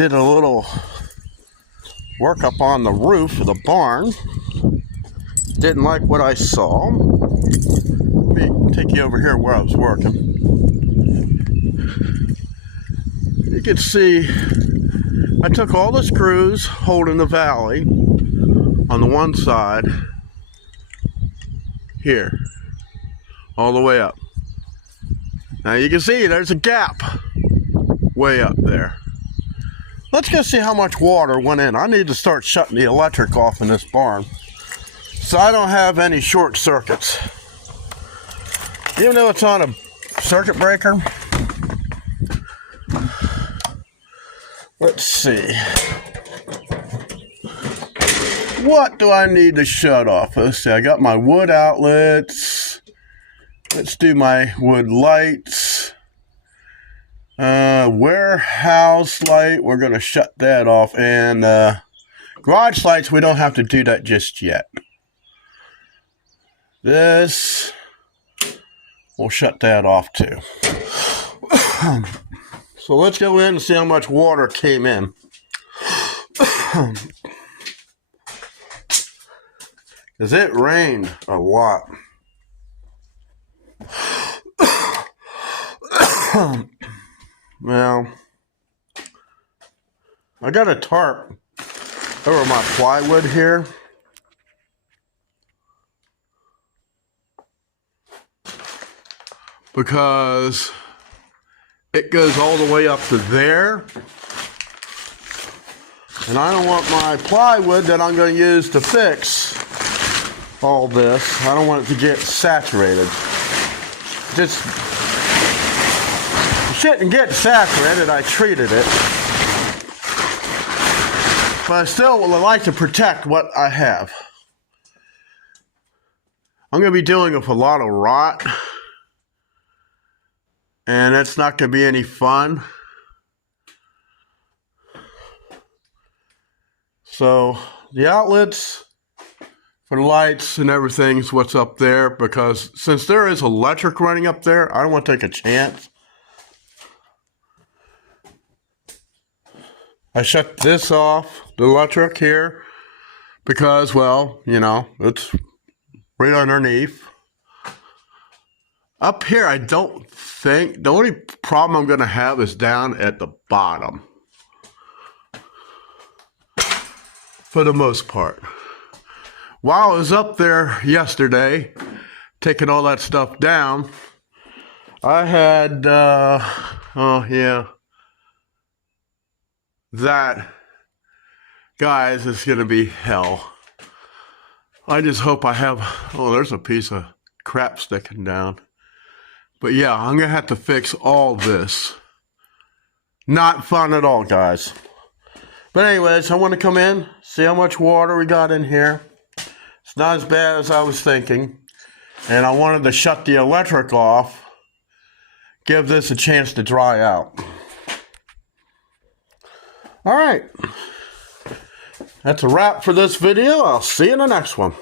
did a little work up on the roof of the barn. Didn't like what I saw. Let me take you over here where I was working. You can see I took all the screws holding the valley on the one side here, all the way up. Now you can see there's a gap way up there. Let's go see how much water went in. I need to start shutting the electric off in this barn so I don't have any short circuits. Even though it's on a circuit breaker. Let's see. What do I need to shut off? Let's see, I got my wood outlets. Let's do my wood lights. Warehouse light, we're going to shut that off. And garage lights, we don't have to do that just yet. This, we'll shut that off too. So let's go in and see how much water came in. Because it rained a lot. Well, I got a tarp over my plywood here. Because it goes all the way up to there. And I don't want my plywood that I'm going to use to fix all this, I don't want it to get saturated. Just shouldn't get saturated, I treated it. But I still would like to protect what I have. I'm going to be dealing with a lot of rot. And it's not going to be any fun. So the outlets for the lights and everything is what's up there, because since there is electric running up there, I don't want to take a chance. I shut this off, the electric here, because, well, you know, it's right underneath. Up here, I don't think, the only problem I'm going to have is down at the bottom. For the most part. While I was up there yesterday, taking all that stuff down, I had, that, guys, it's going to be hell. I just hope I have, oh, there's a piece of crap sticking down. But yeah, I'm going to have to fix all this. Not fun at all, guys. But anyways, I want to come in, see how much water we got in here. It's not as bad as I was thinking. And I wanted to shut the electric off. Give this a chance to dry out. Alright. That's a wrap for this video. I'll see you in the next one.